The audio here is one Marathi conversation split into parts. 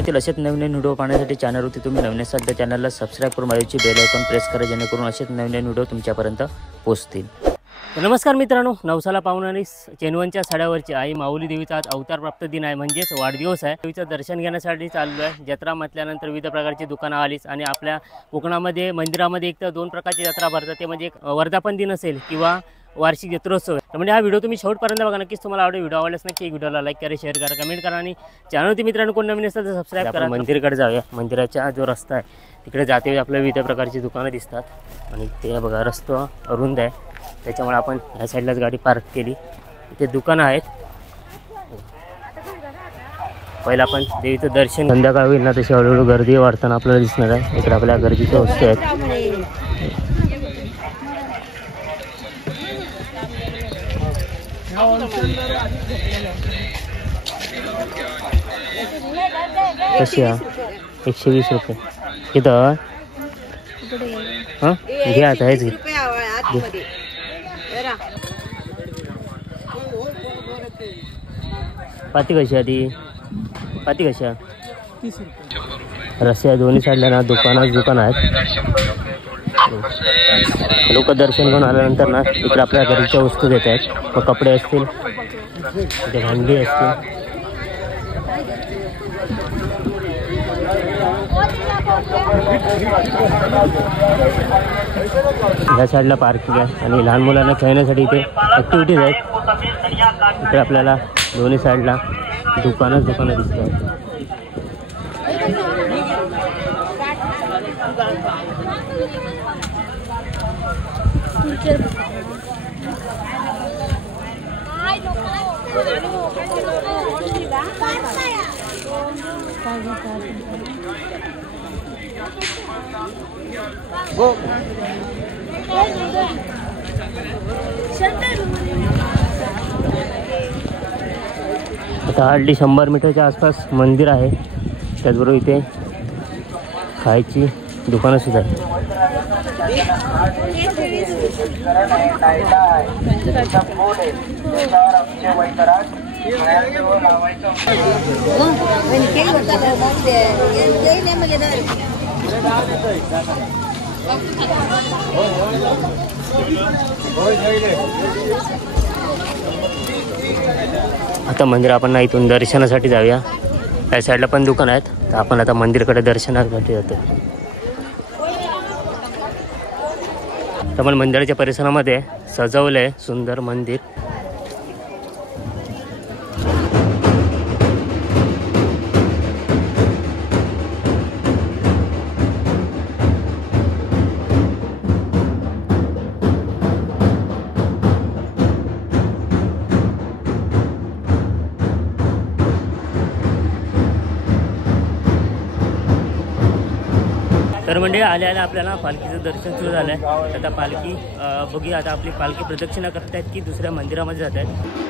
दुकानातील असेच नवीन व्हिडिओ पाहण्यासाठी चॅनलवरती तुम्ही नवीन असाल तर चॅनलला सबस्क्राईब करून बाजूची बेल आयकॉन प्रेस करा, जेणेकरून असेच नवीन व्हिडिओ तुमच्यापर्यंत पोहोचतील। नमस्कार मित्रांनो, नवसाला पावणारी चेनवनच्या साड्यावरची आई माऊली देवीचा आज अवतार प्राप्त दिन आहे, म्हणजेच वाढदिवस आहे। देवीचं दर्शन घेण्यासाठी चाललो आहे। जत्रा म्हटल्यानंतर विविध प्रकारची दुकानं आलीच आणि आपल्या कोकणामध्ये मंदिरामध्ये एक तर दोन प्रकारची जत्रा भरतात, ते म्हणजे एक वर्धापन दिन असेल किंवा वार्षिक जत्रोत्सव। म्हणजे हा व्हिडिओ तुम्ही शेवटपर्यंत बघा, नक्कीच तुम्हाला आवडेल। व्हिडिओ आवडल्यास नक्की व्हिडिओला लाईक करा, शेअर करा, कमेंट करा आणि चॅनलवरती मित्रांनो कोण नवीन असेल तर सबस्क्राईब करा। मंदिराकडे जाऊया। मंदिराचा जो रस्ता आहे तिकडे जाते आपल्याला विविध प्रकारची दुकानं दिसतात आणि ते बघा रस्ता अरुंद आहे, त्याच्यामुळे आपण ह्या साईडलाच गाडी पार्क केली। इथे दुकानं आहेत। पहिला आपण देवीचं दर्शन संध्याकाळ होईल ना तशी हळूहळू गर्दी वाढताना आपल्याला दिसणार आहे। इकडे आपल्या गर्दीच्या वस्तू आहेत। कशी आहे? 120 रुपये किती? हां घे आता, हेच घे। पाती कशी आहे ती? पाती कशी आहे? 30 रुपये। रस्त्या दोन्ही साईडला ना दुकान आहेत। लोक दर्शन घेऊन आल्यानंतर ना इकडे आपल्या घरीच्या वस्तू देत आहेत, मग कपडे असतील, इथे भांडी असतील। ह्या साईडला पार्किंग आहे आणि लहान मुलांना खेळण्यासाठी इथे ॲक्टिव्हिटीज आहेत। इकडे आपल्याला दोन्ही साईडला दुकानं दिसतात। आता हार्डली 100 मीटरच्या आसपास मंदिर आहे, त्याचबरोबर इथे खायची दुकानं सुद्धा आहेत। आता मंदिर आपण ना इथून दर्शनासाठी जाऊया। त्या साईडला पण दुकान आहेत, तर आपण आता मंदिराकडे दर्शनासाठी जातो। आपण मंदिराच्या परिसरामध्ये सजवलंय सुंदर मंदिर। तर म्हणजे आल्या आपल्याला पालखीचं दर्शन सुरू झालं आहे। आता पालखी बघूया, आता आपली पालखी प्रदक्षिणा करतायत की दुसऱ्या मंदिरामध्ये जात आहेत।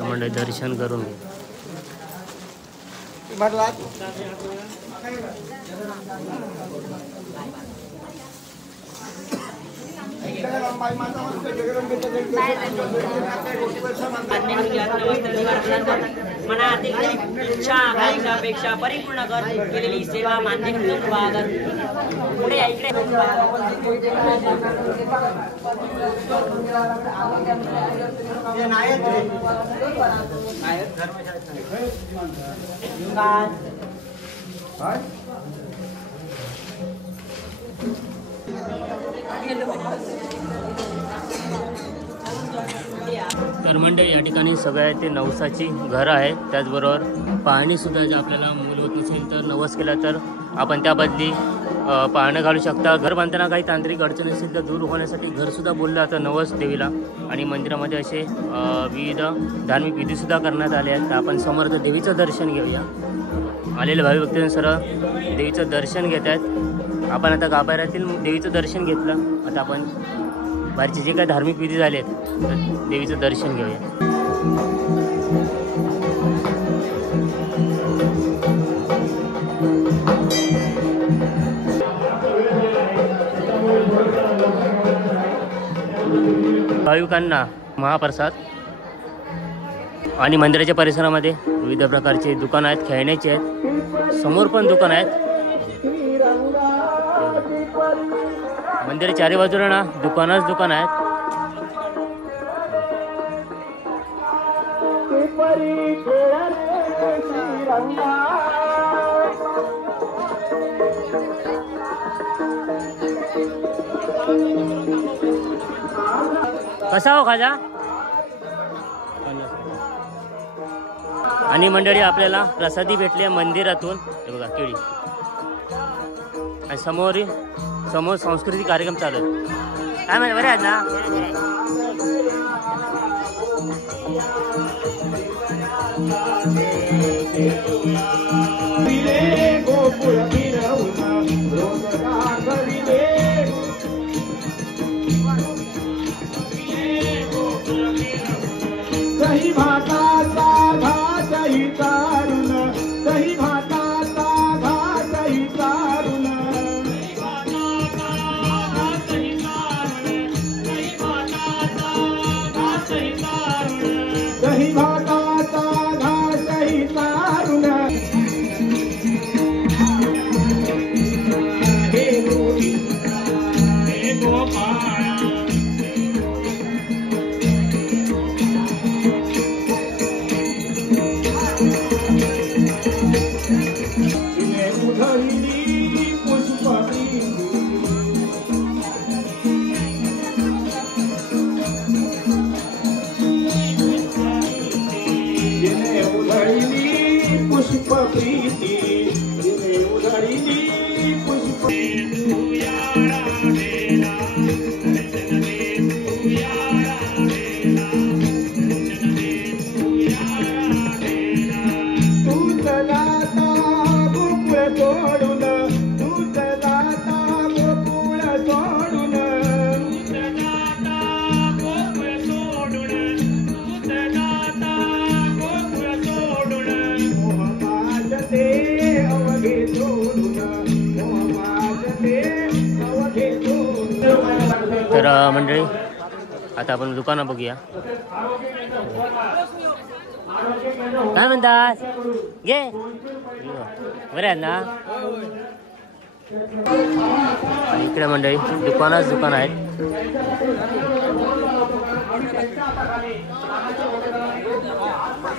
मंडळी दर्शन करून घे. मनातील इच्छा आकांक्षापेक्षा परिपूर्ण कर केलेली सेवा मान्य करून वागत पुढे ऐकले तर मंडळी या ठिकाणी सगळ्या ते नवसाची घरं आहेत. त्याचबरोबर पाहणीसुद्धा जर आपल्याला मूल होत नसेल तर नवस केला तर आपण त्याबदली पाहणं घालू शकता. घर बांधताना काही तांत्रिक अडचण असेल तर दूर होण्यासाठी घरसुद्धा बोललं जातं नवस देवीला. आणि मंदिरामध्ये असे विविध धार्मिक विधीसुद्धा करण्यात आले आहेत. तर आपण समर्थ देवीचं दर्शन घेऊया. आलेले भावी भक्तांनी सर्व देवीचं दर्शन घेत आहेत. आपण आता गाभाऱ्यातील देवीचं दर्शन घेतलं. आता आपण बाहेरचे जे काही धार्मिक विधी झाले आहेत तर देवीचं दर्शन घेऊया. भाविकांना महाप्रसाद आणि मंदिराच्या परिसरामध्ये विविध प्रकारचे दुकान आहेत, खेळण्याचे आहेत. समोर पण दुकान आहेत. मंदिराच्या चारी बाजूला ना दुकानच दुकान आहेत. कसा हो खाजा. आणि मंडळी आपल्याला प्रसादी भेटली मंदिरातून. हे बघा केळी. आणि समोर सांस्कृतिक कार्यक्रम चालू आहेत. काय म्हणजे बरे आहेत ना. दही भाताचा घाटही तारुण, दही भाताचा घाटही तारुण, दही भाताचा घाटही तारुण. हे गोविंदा हे गोपाळ पुष्प प्रीती उधळीली पुष्प. तूच लाता गोकुळ सोडून, तूच लाता गोकुळ सोडून, तर मंडळी आता आपण दुकानं बघूया. काय म्हणतात घे बरे आहेत ना. आणि इकडे मंडळी दुकानच दुकान आहेत. ₹100.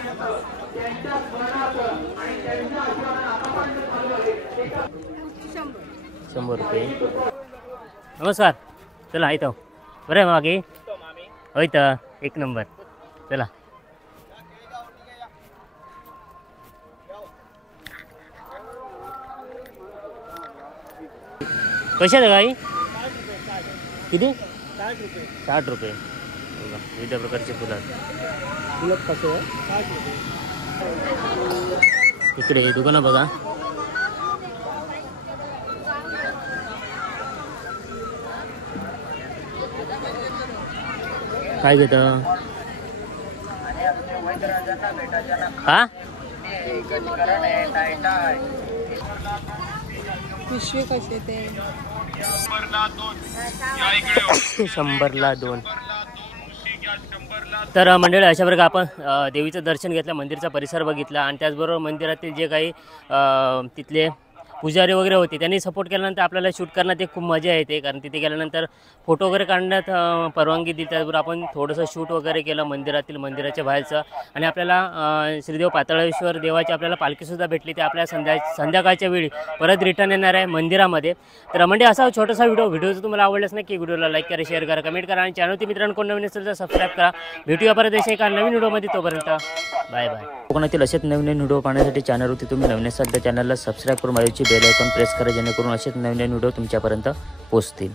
नमस्कार. चला इथं बरं आहे मागे होय तर एक नंबर. चला कशा आहे गाई किती? ₹60. बघा विविध प्रकारचे फुलं. फुलं कसे आहे इकडे दुकानं बघा. काय घेत हा पिशवे कसे ते 100ला 2. तर मंडळी अशा प्रकारे आपण देवीचं दर्शन घेतलं, मंदिरचा परिसर बघितला आणि त्याचबरोबर मंदिरातील जे काही तिथले पुजारी वगैरे होते त्यांनी सपोर्ट केल्यानंतर आपल्याला शूट करण्यात एक खूप मजा येते. कारण तिथे गेल्यानंतर फोटो वगैरे काढण्यात परवानगी दिली. त्याचबरोबर आपण थोडंसं शूट वगैरे केलं मंदिराच्या बाहेरचं. आणि आपल्याला श्रीदेव पाताळेश्वर देवाची आपल्याला पालखीसुद्धा भेटली. ते आपल्या संध्याकाळच्या वेळी परत रिटर्न येणार आहे मंदिरामध्ये. तर म्हणजे असा छोटासा व्हिडिओ जर तुम्हाला आवडलाच नाही की व्हिडिओला लाईक करा, शेअर करा, कमेंट करा आणि चॅनलचे मित्रांनो कोण नवीन असेल तर सबस्क्राईब करा. भेटूया परत एका नवीन व्हिडिओमध्ये. तोपर्यंत बाय बाय. कोकणातील असेच नवीन व्हिडिओ पाहण्यासाठी चॅनलवरती तुम्ही नवीन असाल तर चॅनलला सबस्क्राईब करून माझ्याची बेल आयकॉन प्रेस करा जेणेकरून असेच नवीन व्हिडिओ तुमच्यापर्यंत पोहोचतील.